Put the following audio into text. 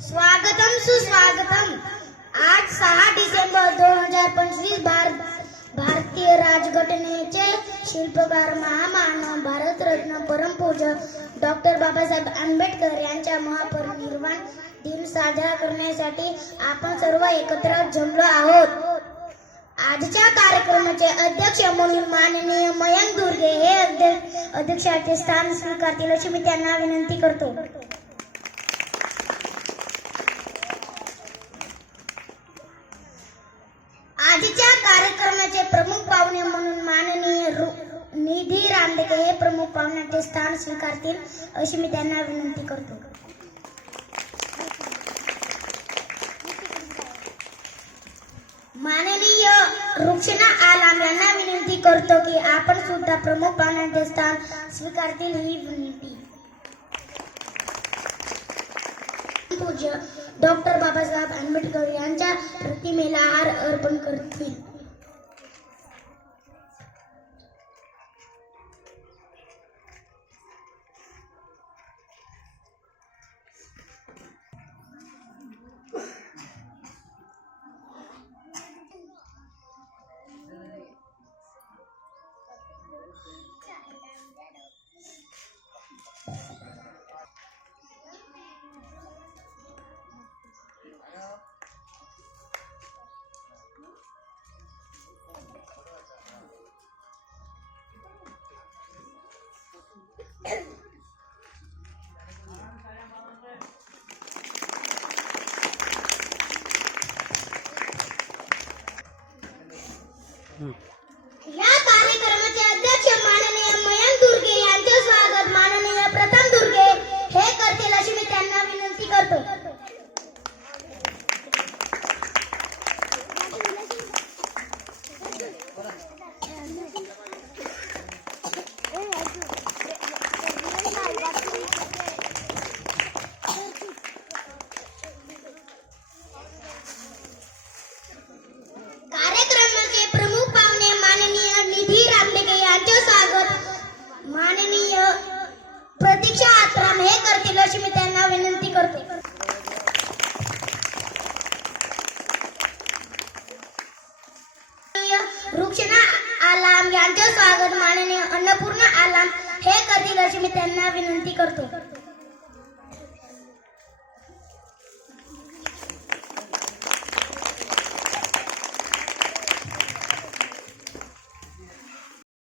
स्वागतम सुस्वागतम। आज 6 डिसेंबर 2025 भारतीय राज्यघटनेचे शिल्पकार महामानव भारतरत्न परमपूज्य डॉक्टर बाबासाहेब आंबेडकर यांचा महापरिनिर्वाण दिन साजरा करण्यासाठी आपण सर्व एकत्र जमलो आहोत। आजच्या कार्यक्रमाचे अध्यक्ष म्हणून माननीय मयंक दुर्गे हे अध्यक्षाचे स्थान स्वीकारतील अशी मी त्यांना विनंती करतो। आजच्या कार्यक्रमाचे प्रमुख पाहुणे म्हणून माननीय निधी रामदेके हे प्रमुख पाहुण्याचे स्थान स्वीकारतील अशी मी त्यांना विनंती करतो। माननीय रुक्षणा आलाम यांना विनंती करतो की आपण सुद्धा प्रमुख पाहुण्याचे स्थान स्वीकारतील ही विनंती। पूज्य डॉक्टर बाबासाहेब आंबेडकर यांच्या प्रतिमेला हार अर्पण करतील। या कार्यक्रमाचे अध्यक्ष माननीय मयंक दुर्गे यांचे स्वागत माननीय प्रथम दुर्गे हे करतील अशी मी त्यांना विनंती करतो। कार्यक्रमाचे प्रमुख पाहुणे माननीय निधी रामदेके यांचे स्वागत माननीय प्रतीक्षा आत्राम हे करतील अशी मी त्यांना विनंती करतो। रुक्षणा आलाम यांचे स्वागत माननीय अन्नपूर्णा आलाम हे करतील अशी मी त्यांना विनंती करतो।